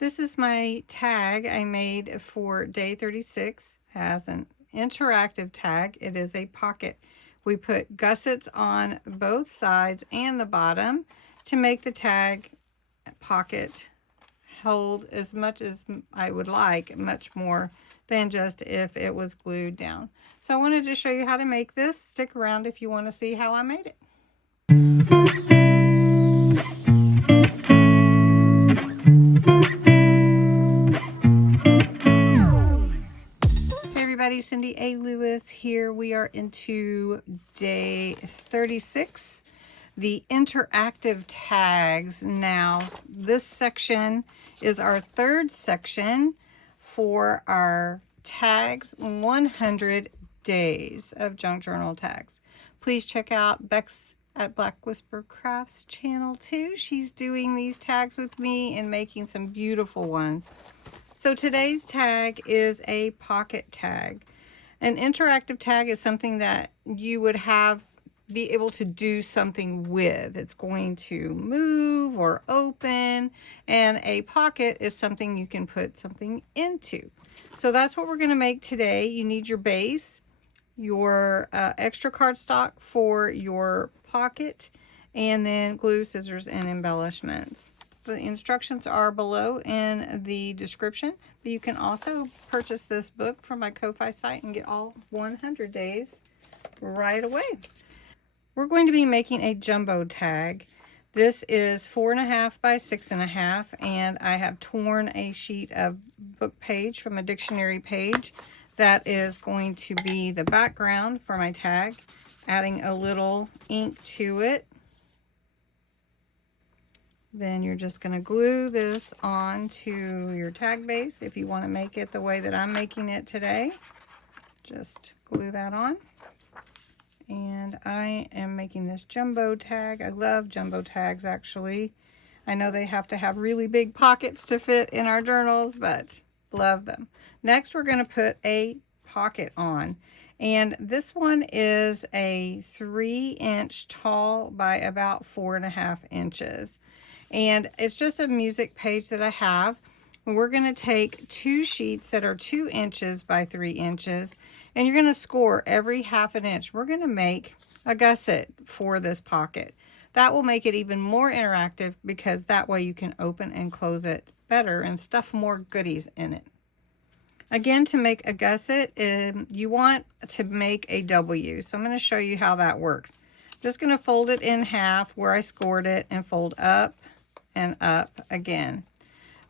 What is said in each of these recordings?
This is my tag I made for day 36. Has an interactive tag. It is a pocket. We put gussets on both sides and the bottom to make the tag pocket hold as much as I would like, much more than just if it was glued down. So I wanted to show you how to make this. Stick around if you want to see how I made it. Hey everybody, Cindy A. Lewis here. We are into day 36. The interactive tags. Now, this section is our third section for our tags 100 days of junk journal tags. Please check out Bexx at Black Whisper Crafts channel too. She's doing these tags with me and making some beautiful ones. So today's tag is a pocket tag. An interactive tag is something that you would be able to do something with. It's going to move or open, and a pocket is something you can put something into. So that's what we're going to make today. You need your base, your extra cardstock for your pocket, and then glue, scissors, and embellishments. The instructions are below in the description, but you can also purchase this book from my Ko-Fi site and get all 100 days right away. We're going to be making a jumbo tag. This is 4.5 by 6.5, and I have torn a sheet of book page from a dictionary page. That is going to be the background for my tag, adding a little ink to it. Then you're just going to glue this onto your tag base if you want to make it the way that I'm making it today. Just glue that on. And I am making this jumbo tag. I love jumbo tags, actually. I know they have to have really big pockets to fit in our journals, but love them. Next, we're going to put a pocket on. And this one is a 3-inch tall by about 4.5 inches. And it's just a music page that I have. We're going to take 2 sheets that are 2 inches by 3 inches, and you're going to score every 1/2 inch. We're going to make a gusset for this pocket. That will make it even more interactive because that way you can open and close it better and stuff more goodies in it. Again, to make a gusset, you want to make a W. So I'm going to show you how that works. Just going to fold it in half where I scored it and fold up and up again.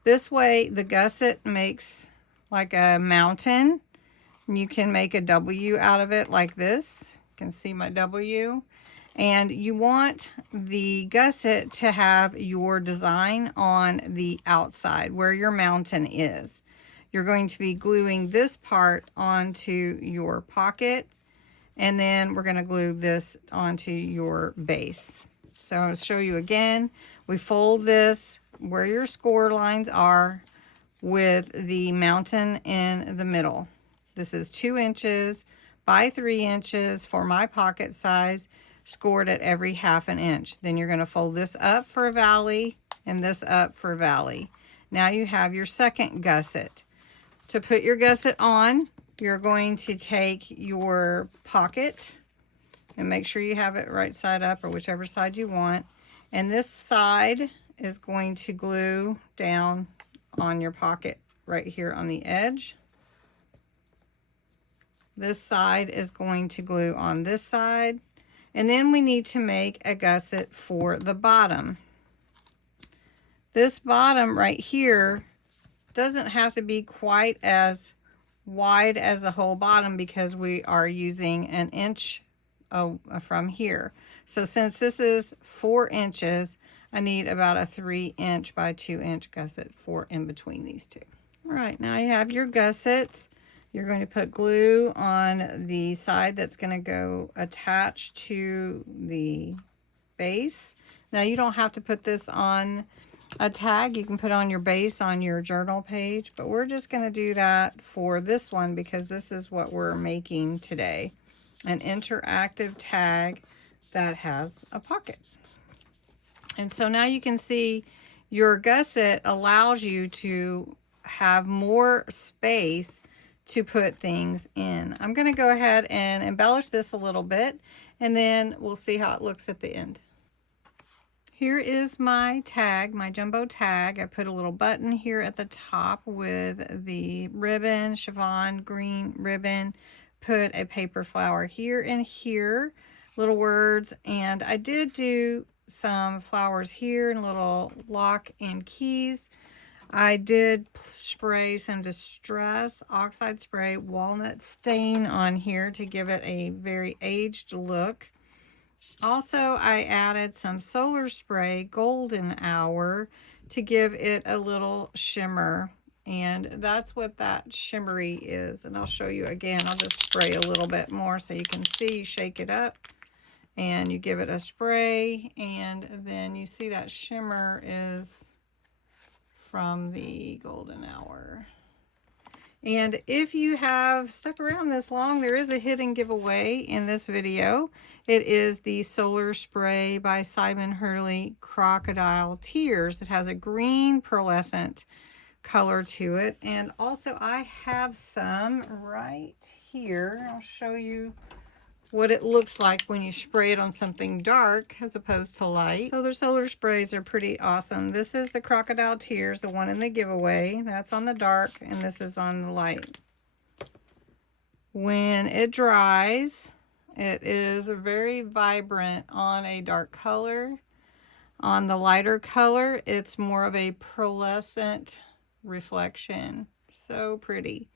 This way the gusset makes like a mountain. You can make a W out of it like this. You can see my W. And you want the gusset to have your design on the outside where your mountain is. You're going to be gluing this part onto your pocket, and then we're going to glue this onto your base. So I'll show you again. We fold this where your score lines are with the mountain in the middle. This is 2 inches by 3 inches for my pocket size, scored at every 1/2 inch. Then you're going to fold this up for a valley and this up for a valley. Now you have your second gusset. To put your gusset on, you're going to take your pocket and make sure you have it right side up or whichever side you want. And this side is going to glue down on your pocket right here on the edge. This side is going to glue on this side. And then we need to make a gusset for the bottom. This bottom right here doesn't have to be quite as wide as the whole bottom because we are using 1 inch from here. So since this is 4 inches, I need about a 3-inch by 2-inch gusset for in between these two. All right, now you have your gussets. You're going to put glue on the side that's going to go attached to the base. Now you don't have to put this on a tag. You can put on your base on your journal page, but we're just going to do that for this one because this is what we're making today. An interactive tag that has a pocket. And so now you can see Your gusset allows you to have more space to put things in. I'm going to go ahead and embellish this a little bit, and then we'll see how it looks at the end. Here is my tag, my jumbo tag. I put a little button here at the top with the ribbon, chiffon green ribbon. Put a paper flower here and here, little words, and I did do some flowers here and little lock and keys. I did spray some Distress Oxide Spray Walnut Stain on here to give it a very aged look. Also, I added some Solar Spray Golden Hour to give it a little shimmer. And that's what that shimmery is. And I'll show you again. I'll just spray a little bit more so you can see. You shake it up and you give it a spray. And then you see that shimmer is from the Golden Hour. And if you have stuck around this long, there is a hidden giveaway in this video. It is the Solar Spray by Simon Hurley Crocodile Tears. It has a green pearlescent color to it. And also I have some right here. I'll show you what it looks like when you spray it on something dark as opposed to light. So their solar sprays are pretty awesome. This is the Crocodile Tears, the one in the giveaway. That's on the dark, and this is on the light. When it dries, it is very vibrant on a dark color. On the lighter color, it's more of a pearlescent reflection. So pretty.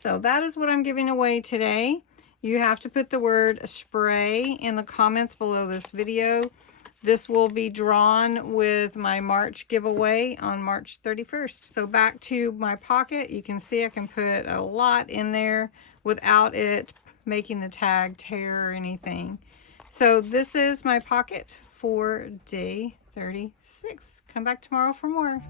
So that is what I'm giving away today. You have to put the word spray in the comments below this video. This will be drawn with my March giveaway on March 31st. So back to my pocket. You can see I can put a lot in there without it making the tag tear or anything. So this is my pocket for day 36. Come back tomorrow for more.